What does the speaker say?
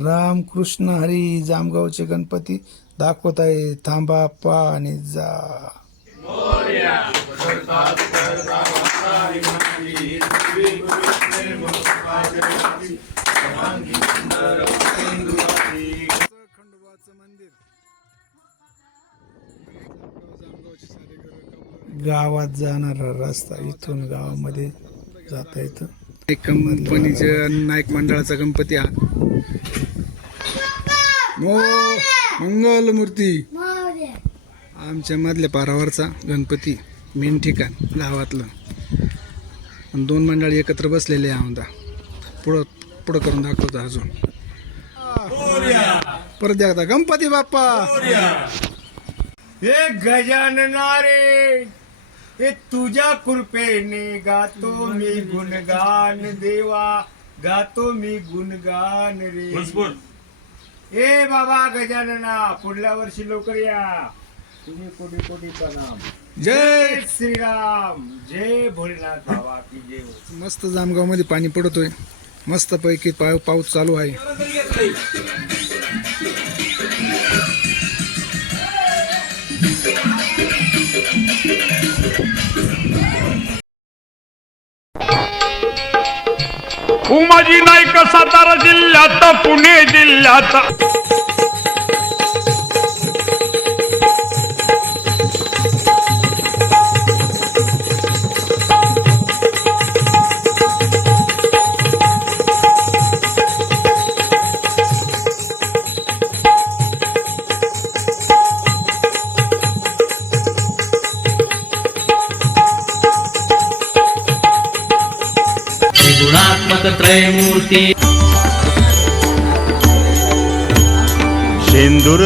रामकृष्ण हरी. जामगावचे गणपती दाखवत आहे. थांबा पाणी जा. खंडोबाचं मंदिर गावात जाणारा रस्ता इथून गावामध्ये जाता येतं. कंपनीच्या नाईक मंडळाचा गणपती हा. मंगल मूर्ती. आमच्या मधल्या पारावरचा गणपती मेन ठिकाण गावातलं. 2 मंडळी एकत्र बसलेले आहोत. पुढं करून दाखवतो अजून. परत एकदा गणपती बाप्पा. हे गजानना रे, हे तुझ्या कृपेने गातो मी गुणगान देवा, गातो मी गुणगान रे. ए बाबा गजानना, पुढल्या वर्षी लवकर या. तुम्ही कोटी कोटी प्रणाम. जय श्रीराम, जय भोलेनाथ बाबा की जय. मस्त जामगाव मध्ये पाणी पडतोय. मस्त पैकी पाऊस चालू आहे. उमाजी नाईक सातारा जिल्ह्यात, पुणे जिल्ह्यात. गुणात्मक त्रयमूर्ती. शेंदूर